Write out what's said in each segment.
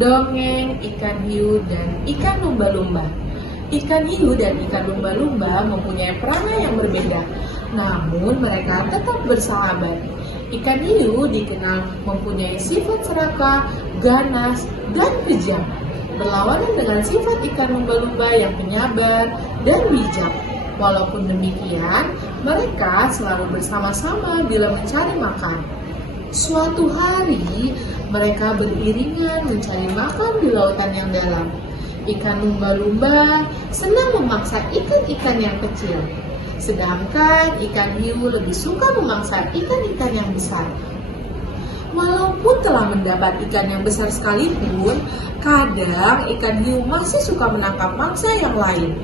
Dongeng ikan hiu dan ikan lumba-lumba. Ikan hiu dan ikan lumba-lumba mempunyai perangai yang berbeda, namun mereka tetap bersahabat. Ikan hiu dikenal mempunyai sifat serakah, ganas, dan kejam, berlawanan dengan sifat ikan lumba-lumba yang penyabar dan bijak. Walaupun demikian, mereka selalu bersama-sama bila mencari makan. Suatu hari, mereka beriringan mencari makan di lautan yang dalam. Ikan lumba-lumba senang memangsa ikan-ikan yang kecil, sedangkan ikan hiu lebih suka memangsa ikan-ikan yang besar. Walaupun telah mendapat ikan yang besar sekalipun, kadang ikan hiu masih suka menangkap mangsa yang lain.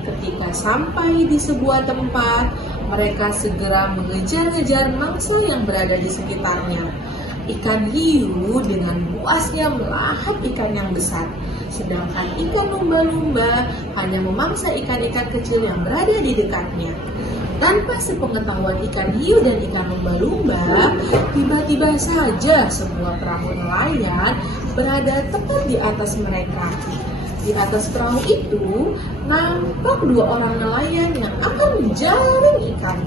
Ketika sampai di sebuah tempat, mereka segera mengejar-ngejar mangsa yang berada di sekitarnya. Ikan hiu dengan buasnya melahap ikan yang besar, sedangkan ikan lumba-lumba hanya memangsa ikan-ikan kecil yang berada di dekatnya. Tanpa sepengetahuan ikan hiu dan ikan lumba-lumba, tiba-tiba saja sebuah perahu nelayan berada tepat di atas mereka. Di atas perahu itu, nampak dua orang nelayan yang akan menjaring ikan.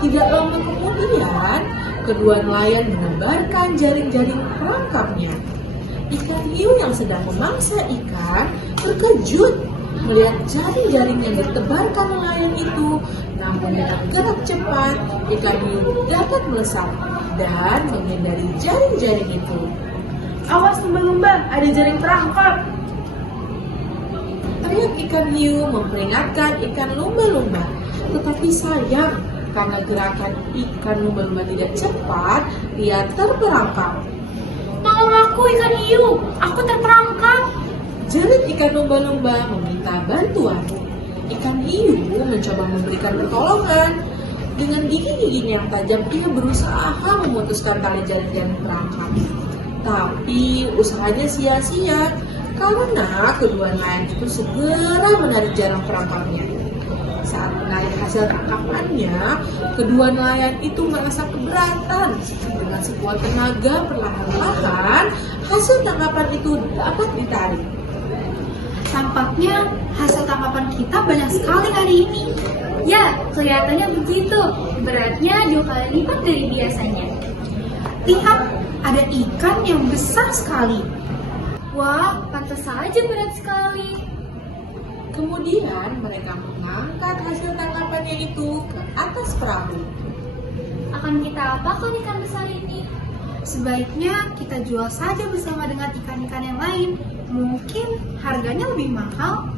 Tidak lama kemudian, kedua nelayan menebarkan jaring-jaring perangkapnya. Ikan hiu yang sedang memangsa ikan terkejut melihat jaring-jaring yang ditebarkan nelayan itu. Namun dengan gerak cepat, ikan hiu dapat melesat dan menghindari jaring-jaring itu. Awas lumba-lumba, ada jaring perangkap. Teriak ikan hiu memperingatkan ikan lumba-lumba, tetapi sayang karena gerakan ikan lumba-lumba tidak cepat, ia terperangkap. Tolong aku ikan hiu, aku terperangkap. Jerit ikan lumba-lumba meminta bantuan. Ikan hiu mencoba memberikan pertolongan. Dengan gigi-giginya yang tajam, ia berusaha memutuskan tali jaring-jaring perangkap. Tapi usahanya sia-sia karena kedua nelayan itu segera menarik jaring perangkapnya. Saat menarik hasil tangkapannya, kedua nelayan itu merasa keberatan. Dengan sekuat tenaga, perlahan-lahan hasil tangkapan itu dapat ditarik. Tampaknya hasil tangkapan kita banyak sekali hari ini. Ya, kelihatannya begitu. Beratnya 2 kali lipat dari biasanya. Lihat, ada ikan yang besar sekali. Wah, pantas saja berat sekali. Kemudian mereka mengangkat hasil tangkapannya itu ke atas perahu. Akan kita apakan ikan besar ini? Sebaiknya kita jual saja bersama dengan ikan-ikan yang lain. Mungkin harganya lebih mahal.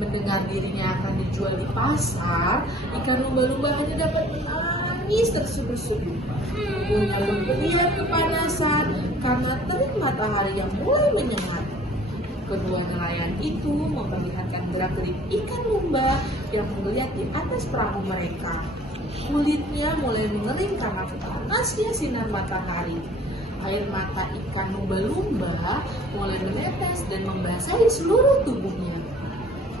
Mendengar dirinya akan dijual di pasar, ikan lumba-lumba hanya dapat menangis terseduh-seduh. Tubuhnya berteriak kepanasan karena terik matahari yang mulai menyengat. Kedua nelayan itu memperlihatkan gerak-gerik ikan lumba yang menggeliat di atas perahu mereka. Kulitnya mulai mengering karena panasnya sinar matahari. Air mata ikan lumba-lumba mulai menetes dan membasahi seluruh tubuhnya.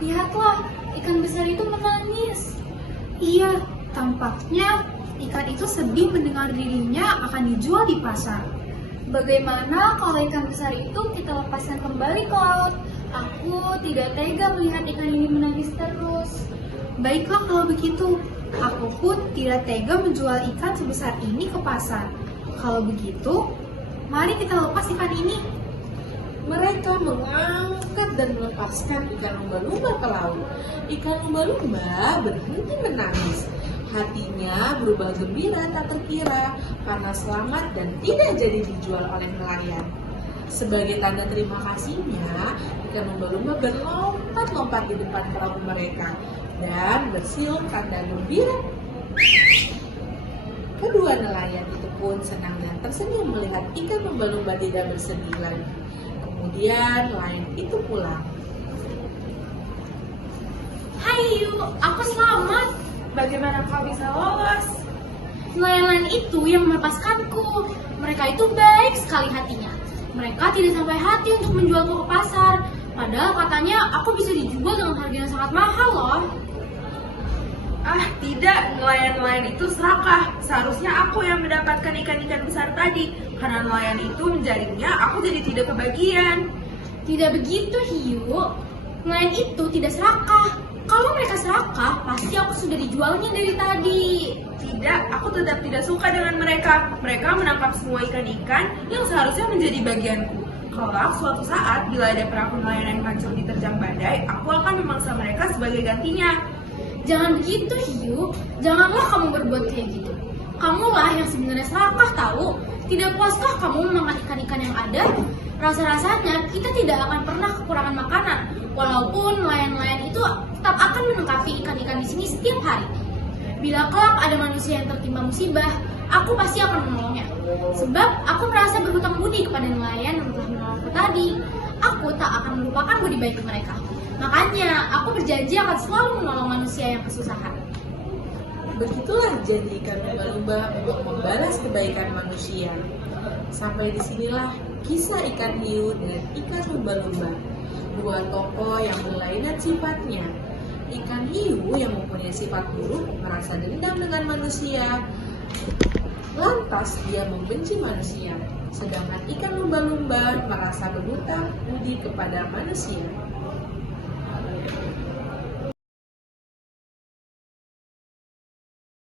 Lihatlah, ikan besar itu menangis. Iya, tampaknya ikan itu sedih mendengar dirinya akan dijual di pasar. Bagaimana kalau ikan besar itu kita lepaskan kembali ke laut? Aku tidak tega melihat ikan ini menangis terus. Baiklah kalau begitu, aku pun tidak tega menjual ikan sebesar ini ke pasar. Kalau begitu, mari kita lepas ikan ini. Mereka mengangkat dan melepaskan ikan lumba-lumba ke laut. Ikan lumba-lumba berhenti menangis. Hatinya berubah gembira tak terkira karena selamat dan tidak jadi dijual oleh nelayan. Sebagai tanda terima kasihnya, ikan lumba-lumba berlompat-lompat di depan perahu mereka dan bersiul tanda gembira. Kedua nelayan itu pun senang dan tersenyum melihat ikan lumba-lumba tidak bersedih lagi. Kemudian nelayan itu pulang. Hai Yu, aku selamat. Bagaimana kau bisa lolos? Nelayan itu yang melepaskanku. Mereka itu baik sekali hatinya. Mereka tidak sampai hati untuk menjualku ke pasar. Padahal katanya aku bisa dijual dengan harga yang sangat mahal loh. Ah, tidak, nelayan-nelayan itu serakah. Seharusnya aku yang mendapatkan ikan-ikan besar tadi. Karena nelayan itu menjaringnya, aku jadi tidak kebagian. Tidak begitu, Hiu. Nelayan itu tidak serakah. Kalau mereka serakah, pasti aku sudah dijualnya dari tadi. Tidak, aku tetap tidak suka dengan mereka. Mereka menangkap semua ikan-ikan yang seharusnya menjadi bagianku. Kelak suatu saat, bila ada perahu nelayan yang hancur diterjang badai, aku akan memangsa mereka sebagai gantinya. Jangan begitu, Hiu. Janganlah kamu berbuat kayak gitu. Kamulah yang sebenarnya serakah, tahu? Tidak puaskah kamu memakan ikan-ikan yang ada? Rasa-rasanya kita tidak akan pernah kekurangan makanan, walaupun nelayan-nelayan itu tetap akan menangkapi ikan-ikan di sini setiap hari. Bila kelak ada manusia yang tertimpa musibah, aku pasti akan menolongnya. Sebab aku merasa berhutang budi kepada nelayan yang telah menolongku tadi. Aku tak akan melupakan budi baik mereka. Makanya, aku berjanji akan selalu menolong manusia yang kesusahan. Begitulah janji ikan lumba-lumba untuk membalas kebaikan manusia. Sampai disinilah kisah ikan hiu dan ikan lumba-lumba. Dua tokoh yang berlainan sifatnya. Ikan hiu yang mempunyai sifat buruk merasa dendam dengan manusia. Lantas dia membenci manusia. Sedangkan ikan lumba-lumba merasa berhutang budi kepada manusia.